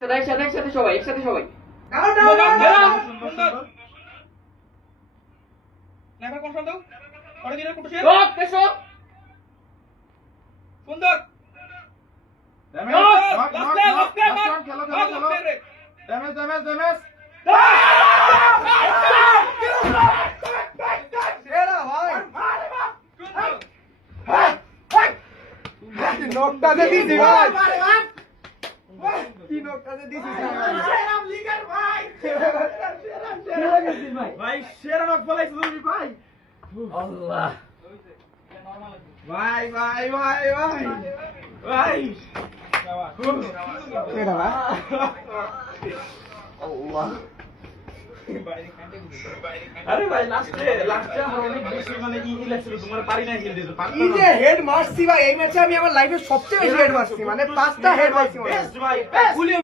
একসাথে সবাই নকটা দে দিছি ভাই ভাই সেরা নক বলাইছ তুমি ভাই আল্লাহ ভাই ভাই ভাই ভাই ভাই এটা ভাই আল্লাহ আরে ভাই লাস্টে আমার অনেক বেশি মানে ই লাগছিল তোমার পারি না খেলতে তো পারতাম এই যে হেড মারছি ভাই এই ম্যাচে আমি আমার লাইফে সবচেয়ে বেশি হেড মারছি মানে 5টা হেড মারছি বেস্ট ভাই বেস্ট